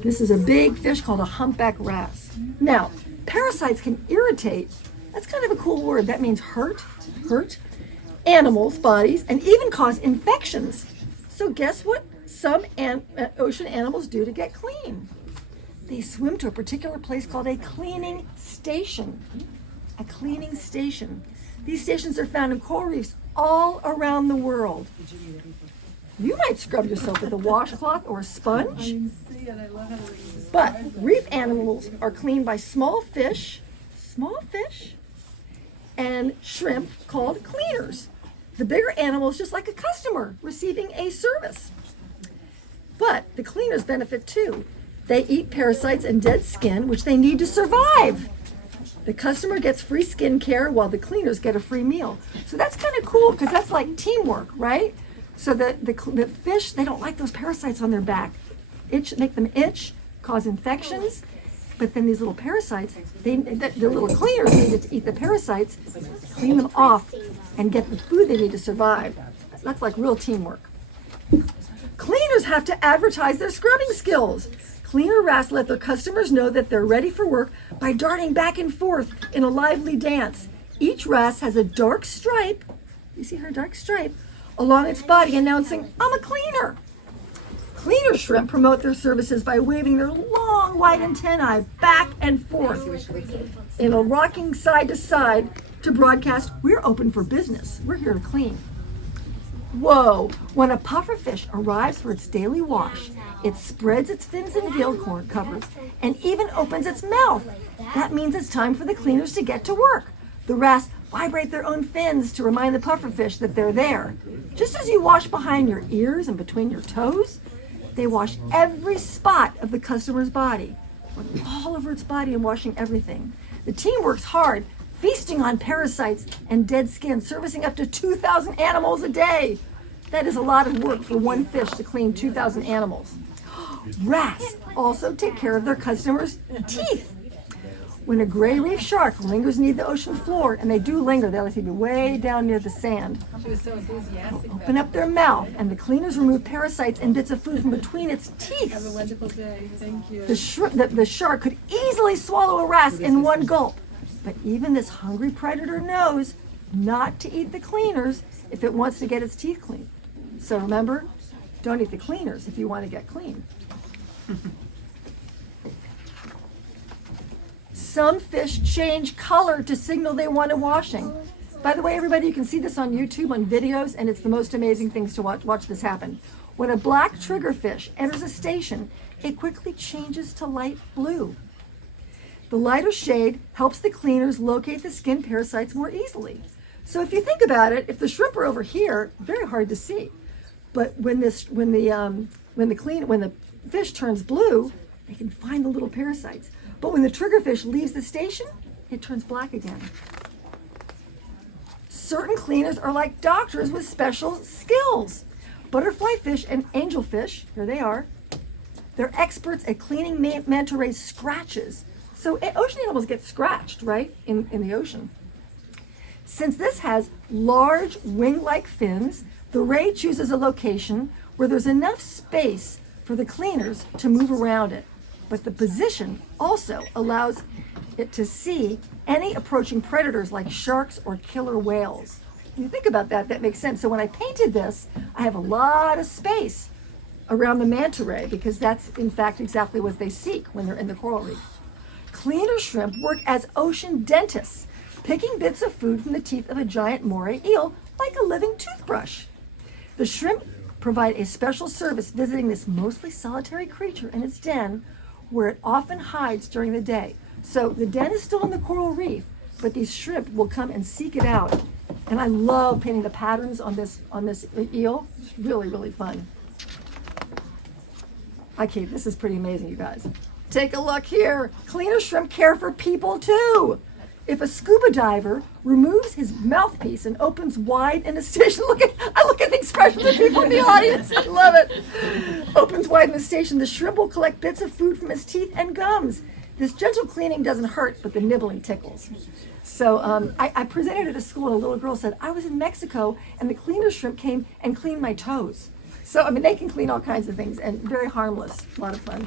This is a big fish called a humpback wrasse. Now, parasites can irritate, that's kind of a cool word, that means hurt animals' bodies and even cause infections. So guess what some ocean animals do to get clean? They swim to a particular place called a cleaning station. A cleaning station. These stations are found in coral reefs all around the world. You might scrub yourself with a washcloth or a sponge. But reef animals are cleaned by small fish, and shrimp called cleaners. The bigger animal is just like a customer receiving a service. But the cleaners benefit too. They eat parasites and dead skin, which they need to survive. The customer gets free skin care while the cleaners get a free meal. So that's kind of cool because that's like teamwork, right? So the fish, they don't like those parasites on their back. Make them itch, cause infections. But then these little parasites, the little cleaners need to eat the parasites, clean them off, and get the food they need to survive. That's like real teamwork. Cleaners have to advertise their scrubbing skills. Cleaner wrasse let their customers know that they're ready for work by darting back and forth in a lively dance. Each wrasse has a dark stripe, you see her dark stripe, along its body announcing, "I'm a cleaner." Cleaner shrimp promote their services by waving their long white antennae back and forth in a rocking side to side to broadcast, "We're open for business. We're here to clean." Whoa, when a pufferfish arrives for its daily wash, it spreads its fins and gill covers and even opens its mouth. That means it's time for the cleaners to get to work. The wrasse vibrate their own fins to remind the pufferfish that they're there. Just as you wash behind your ears and between your toes, they wash every spot of the customer's body, all over its body and washing everything. The team works hard, feasting on parasites and dead skin, servicing up to 2,000 animals a day. That is a lot of work for one fish to clean 2,000 animals. Wrasse also take care of their customers' teeth. When a gray reef shark lingers near the ocean floor, and they do linger, they like to be way down near the sand, they'll open up their mouth, and the cleaners remove parasites and bits of food from between its teeth. Have a wonderful day. Thank you. The shark could easily swallow a wrasse in one gulp, but even this hungry predator knows not to eat the cleaners if it wants to get its teeth clean. So remember, don't eat the cleaners if you want to get clean. Some fish change color to signal they want a washing. By the way, everybody, you can see this on YouTube on videos, and it's the most amazing things to watch. Watch this happen. When a black triggerfish enters a station, it quickly changes to light blue. The lighter shade helps the cleaners locate the skin parasites more easily. So if you think about it, if the shrimp are over here, very hard to see. But when the fish turns blue, they can find the little parasites. But when the triggerfish leaves the station, it turns black again. Certain cleaners are like doctors with special skills. Butterfly fish and angelfish, here they are, they're experts at cleaning manta ray scratches. So ocean animals get scratched, right, in the ocean. Since this has large wing-like fins, the ray chooses a location where there's enough space for the cleaners to move around it. But the position also allows it to see any approaching predators like sharks or killer whales. When you think about that, that makes sense. So when I painted this, I have a lot of space around the manta ray because that's in fact exactly what they seek when they're in the coral reef. Cleaner shrimp work as ocean dentists, picking bits of food from the teeth of a giant moray eel like a living toothbrush. The shrimp provide a special service visiting this mostly solitary creature in its den, where it often hides during the day. So the den is still in the coral reef, but these shrimp will come and seek it out. And I love painting the patterns on this eel. It's really, really fun. Okay, this is pretty amazing, you guys. Take a look here. Cleaner shrimp care for people too. If a scuba diver removes his mouthpiece and opens wide in a station, I look at the expressions of people in the audience. I love it. Opens wide in the station, the shrimp will collect bits of food from his teeth and gums. This gentle cleaning doesn't hurt, but the nibbling tickles. So I presented at a school, and a little girl said, I was in Mexico, and the cleaner shrimp came and cleaned my toes. So, I mean, they can clean all kinds of things, and very harmless, a lot of fun.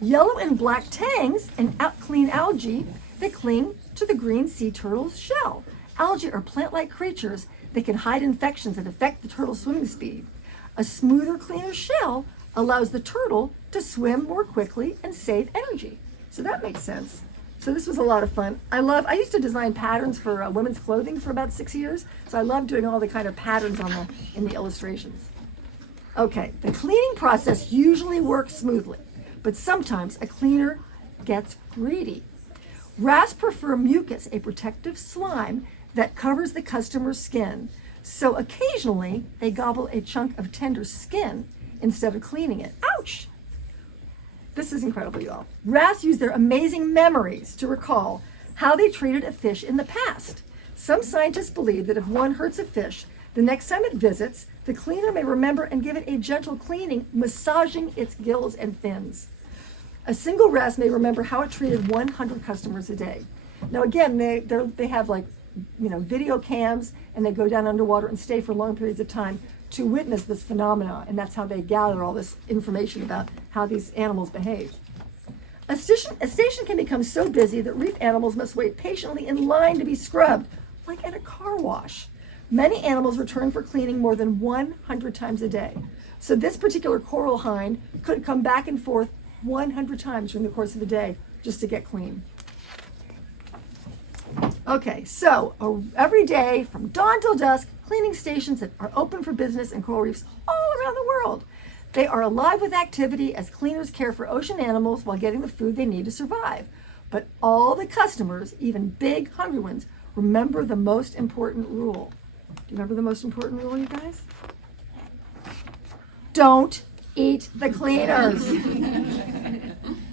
Yellow and black tangs and clean algae that cling to the green sea turtle's shell. Algae are plant-like creatures that can hide infections that affect the turtle's swimming speed. A smoother, cleaner shell allows the turtle to swim more quickly and save energy. So that makes sense. So this was a lot of fun. I used to design patterns for women's clothing for about 6 years. So I love doing all the kind of patterns in the illustrations. Okay, the cleaning process usually works smoothly, but sometimes a cleaner gets greedy. Wrasse prefer mucus, a protective slime that covers the customer's skin. So occasionally they gobble a chunk of tender skin instead of cleaning it. Ouch! This is incredible, y'all. Wrasse use their amazing memories to recall how they treated a fish in the past. Some scientists believe that if one hurts a fish, the next time it visits, the cleaner may remember and give it a gentle cleaning, massaging its gills and fins. A single wrasse may remember how it treated 100 customers a day. Now again, they have like, video cams, and they go down underwater and stay for long periods of time to witness this phenomena, and that's how they gather all this information about how these animals behave. A station can become so busy that reef animals must wait patiently in line to be scrubbed, like at a car wash. Many animals return for cleaning more than 100 times a day. So this particular coral hind could come back and forth 100 times during the course of a day just to get clean. Okay, so every day from dawn till dusk, cleaning stations that are open for business in coral reefs all around the world. They are alive with activity as cleaners care for ocean animals while getting the food they need to survive. But all the customers, even big, hungry ones, remember the most important rule. Do you remember the most important rule, you guys? Don't eat the cleaners.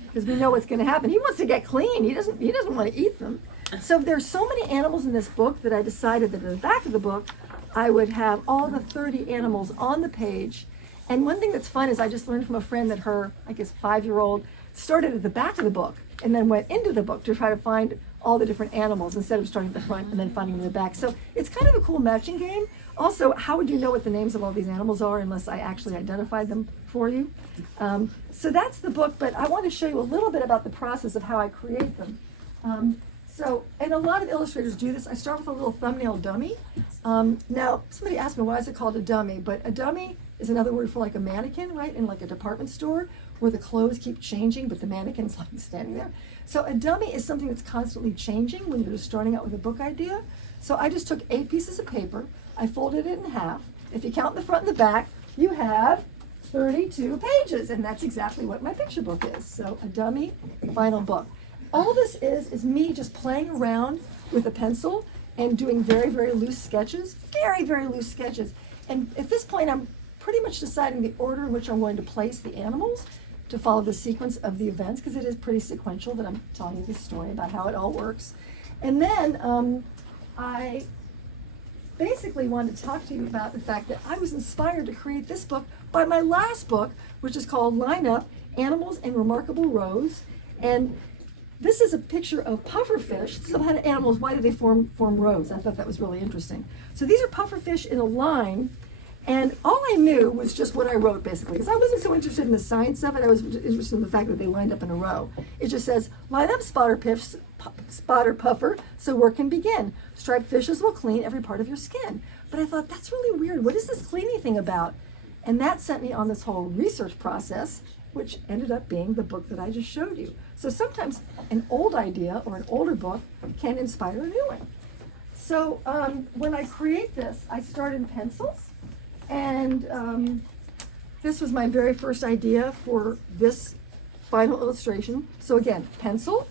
Because we know what's going to happen. He wants to get clean. He doesn't want to eat them. So there's so many animals in this book that I decided that at the back of the book, I would have all the 30 animals on the page. And one thing that's fun is I just learned from a friend that her, 5-year-old, started at the back of the book and then went into the book to try to find all the different animals instead of starting at the front and then finding them in the back. So it's kind of a cool matching game. Also, how would you know what the names of all these animals are unless I actually identified them for you? So that's the book, but I want to show you a little bit about the process of how I create them. And a lot of illustrators do this. I start with a little thumbnail dummy. Now, somebody asked me, why is it called a dummy? But a dummy is another word for like a mannequin, right? In like a department store where the clothes keep changing, but the mannequin's like standing there. So a dummy is something that's constantly changing when you're just starting out with a book idea. So I just took 8 pieces of paper. I folded it in half. If you count the front and the back, you have 32 pages. And that's exactly what my picture book is. So a dummy final book. All this is me just playing around with a pencil and doing very, very loose sketches, very, very loose sketches. And at this point, I'm pretty much deciding the order in which I'm going to place the animals to follow the sequence of the events, because it is pretty sequential that I'm telling you this story about how it all works. And then I basically wanted to talk to you about the fact that I was inspired to create this book by my last book, which is called Line Up, Animals in Remarkable Rows. And this is a picture of pufferfish. So how do animals, why do they form rows? I thought that was really interesting. So these are pufferfish in a line, and all I knew was just what I wrote, basically, because I wasn't so interested in the science of it. I was interested in the fact that they lined up in a row. It just says, line up, spotter puffer, so work can begin. Striped fishes will clean every part of your skin. But I thought, that's really weird. What is this cleaning thing about? And that sent me on this whole research process, which ended up being the book that I just showed you. So sometimes an old idea or an older book can inspire a new one. So when I create this, I start in pencils, and this was my very first idea for this final illustration. So again, pencil,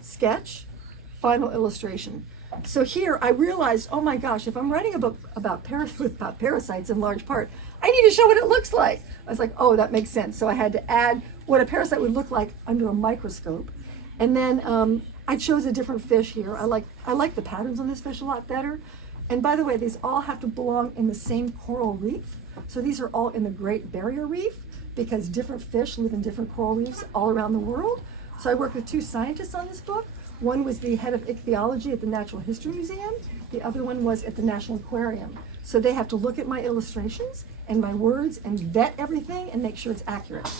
sketch, final illustration. So here I realized, oh my gosh, if I'm writing a book about parasites in large part, I need to show what it looks like. I was like, oh, that makes sense. So I had to add what a parasite would look like under a microscope. And then I chose a different fish here. I like the patterns on this fish a lot better. And by the way, these all have to belong in the same coral reef. So these are all in the Great Barrier Reef. because different fish live in different coral reefs all around the world. So I worked with 2 scientists on this book. One was the head of ichthyology at the Natural History Museum. The other one was at the National Aquarium. So they have to look at my illustrations and my words and vet everything and make sure it's accurate.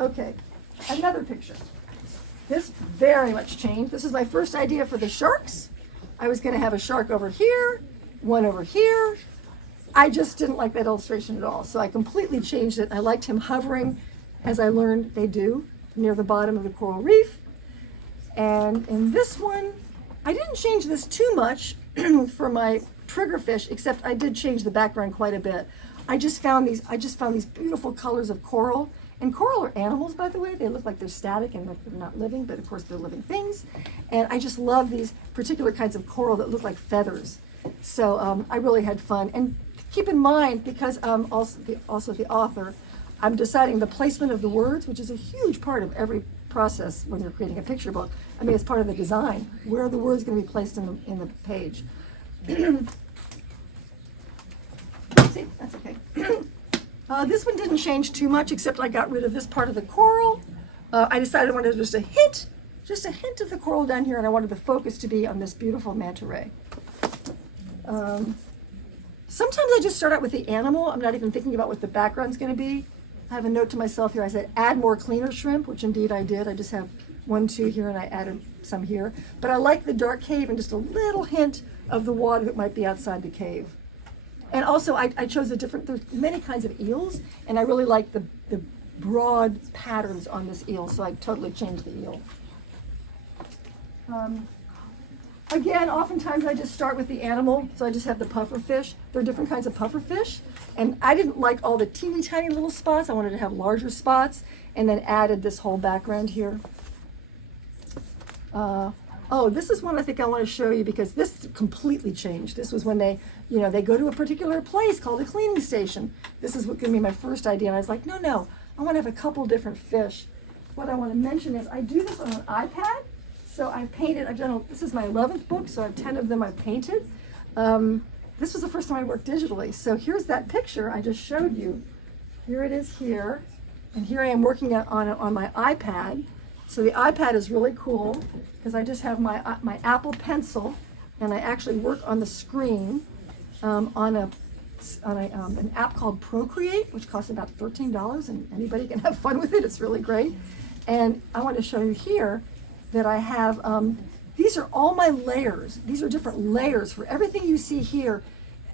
Okay, another picture. This very much changed. This is my first idea for the sharks. I was going to have a shark over here, one over here. I just didn't like that illustration at all. So I completely changed it. I liked him hovering, as I learned they do, near the bottom of the coral reef. And in this one, I didn't change this too much for my triggerfish, except I did change the background quite a bit. I just found these beautiful colors of coral. And coral are animals, by the way. They look like they're static and they're not living, but of course they're living things. And I just love these particular kinds of coral that look like feathers. So I really had fun. And keep in mind, because I'm also the author, I'm deciding the placement of the words, which is a huge part of every process when you're creating a picture book. I mean, it's part of the design. Where are the words going to be placed in the page? See, that's okay. This one didn't change too much, except I got rid of this part of the coral. I decided I wanted just a hint of the coral down here, and I wanted the focus to be on this beautiful manta ray. Sometimes I just start out with the animal. I'm not even thinking about what the background's going to be. I have a note to myself here. I said, add more cleaner shrimp, which indeed I did. I just have 1, 2 here, and I added some here. But I like the dark cave and just a little hint of the water that might be outside the cave. And also, I chose there's many kinds of eels, and I really like the broad patterns on this eel, so I totally changed the eel. Again, oftentimes I just start with the animal, so I just have the puffer fish. There are different kinds of puffer fish, and I didn't like all the teeny tiny little spots. I wanted to have larger spots, and then added this whole background here. Oh, this is one I think I want to show you because this completely changed. This was when they go to a particular place called a cleaning station. This is what gave me my first idea, and I was like, no, I want to have a couple different fish. What I want to mention is I do this on an iPad. So I've painted, this is my 11th book, so I have 10 of them I've painted. This was the first time I worked digitally. So here's that picture I just showed you. Here it is here. And here I am working on it on my iPad. So the iPad is really cool because I just have my Apple Pencil, and I actually work on the screen on an app called Procreate, which costs about $13, and anybody can have fun with it. It's really great. And I want to show you here that I have, these are all my layers. These are different layers for everything you see here.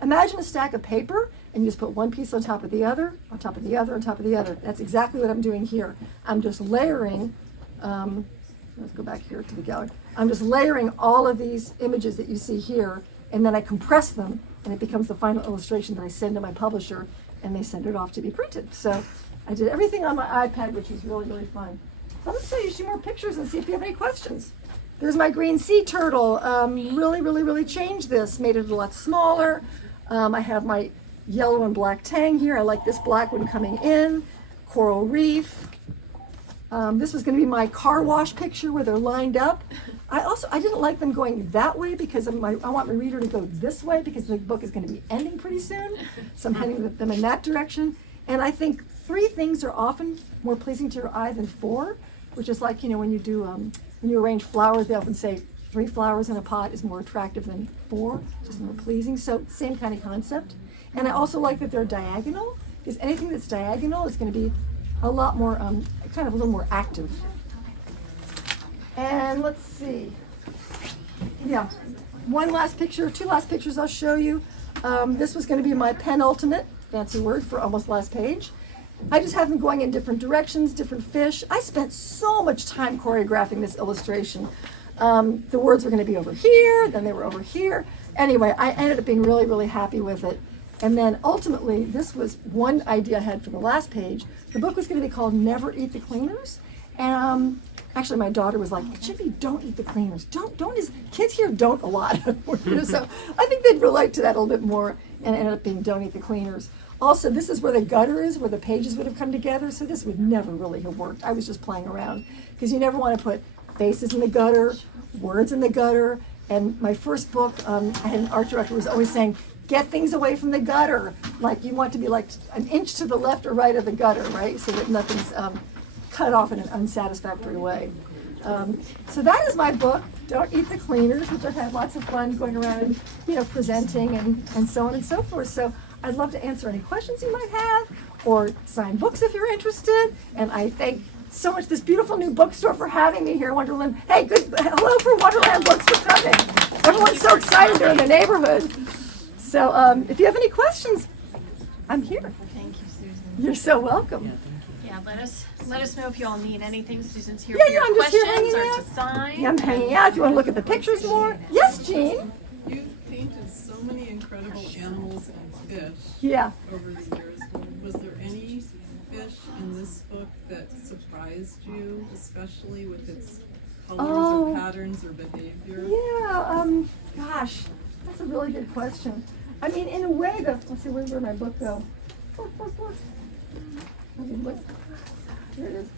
Imagine a stack of paper, and you just put one piece on top of the other, on top of the other, on top of the other. That's exactly what I'm doing here. I'm just layering, let's go back here to the gallery. I'm just layering all of these images that you see here, and then I compress them, and it becomes the final illustration that I send to my publisher, and they send it off to be printed. So I did everything on my iPad, which was really, really fun. So let's show you some more pictures and see if you have any questions. There's my green sea turtle. Really changed this, made it a lot smaller. I have my yellow and black tang here. I like this black one coming in. Coral reef. This was going to be my car wash picture where they're lined up. I didn't like them going that way because I want my reader to go this way because the book is going to be ending pretty soon. So I'm heading them in that direction. And I think 3 things are often more pleasing to your eye than 4, which is like, when you do, when you arrange flowers, they often say 3 flowers in a pot is more attractive than 4, just more pleasing. So same kind of concept. And I also like that they're diagonal, because anything that's diagonal is going to be a lot more, kind of a little more active. And let's see. Yeah, 2 last pictures I'll show you. This was going to be my penultimate, fancy word for almost last page. I just have them going in different directions, different fish. I spent so much time choreographing this illustration. The words were going to be over here, then they were over here. Anyway, I ended up being really happy with it. And then ultimately, this was one idea I had for the last page. The book was going to be called Never Eat the Cleaners. And actually my daughter was like, it should be Don't Eat the Cleaners. Kids here don't a lot. So I think they'd relate to that a little bit more, and it ended up being Don't Eat the Cleaners. Also, this is where the gutter is, where the pages would have come together, so this would never really have worked. I was just playing around, because you never want to put faces in the gutter, words in the gutter, and my first book, I had an art director who was always saying, get things away from the gutter. Like you want to be like an inch to the left or right of the gutter, right? So that nothing's cut off in an unsatisfactory way. So that is my book, Don't Eat the Cleaners, which I've had lots of fun going around and presenting and so on and so forth. So I'd love to answer any questions you might have or sign books if you're interested. And I thank so much this beautiful new bookstore for having me here, Wonderland. Hey, hello for Wonderland Books for coming. Everyone's so excited they're in the neighborhood. So if you have any questions, I'm here. Thank you, Susan. You're so welcome. Yeah, let us know if you all need anything. Susan's here Yeah, for your I'm just here questions hanging or out. to sign. Yeah, I'm hanging out. If you want to look at the pictures more. Yes, Jean? You've painted so many incredible animals and fish Yeah. over the years. Was there any fish in this book that surprised you, especially with its colors Oh. or patterns or behavior? Yeah, gosh, that's a really good question. I mean, in a way, let's see, where'd my book go? Let me look. Here it is.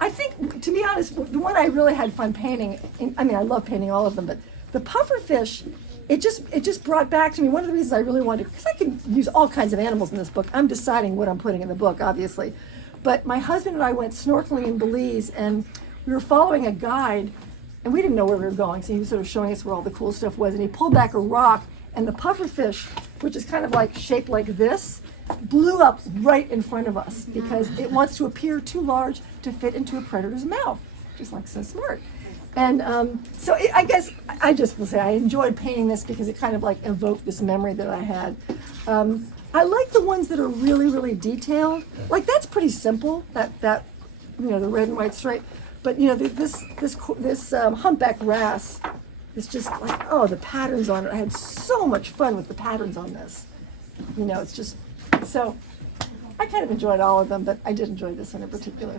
I think, to be honest, the one I really had fun painting, I mean, I love painting all of them, but the pufferfish, it just brought back to me one of the reasons I really wanted, because I can use all kinds of animals in this book. I'm deciding what I'm putting in the book, obviously. But my husband and I went snorkeling in Belize, and we were following a guide, and we didn't know where we were going, so he was sort of showing us where all the cool stuff was, and he pulled back a rock, and the pufferfish, which is kind of like shaped like this, blew up right in front of us because it wants to appear too large to fit into a predator's mouth, just like so smart. And I guess I just will say I enjoyed painting this because it kind of like evoked this memory that I had. I like the ones that are really, really detailed. Like that's pretty simple. That the red and white stripe. But this humpback wrasse is just like, oh, the patterns on it. I had so much fun with the patterns on this. It's just so. I kind of enjoyed all of them, but I did enjoy this one in particular.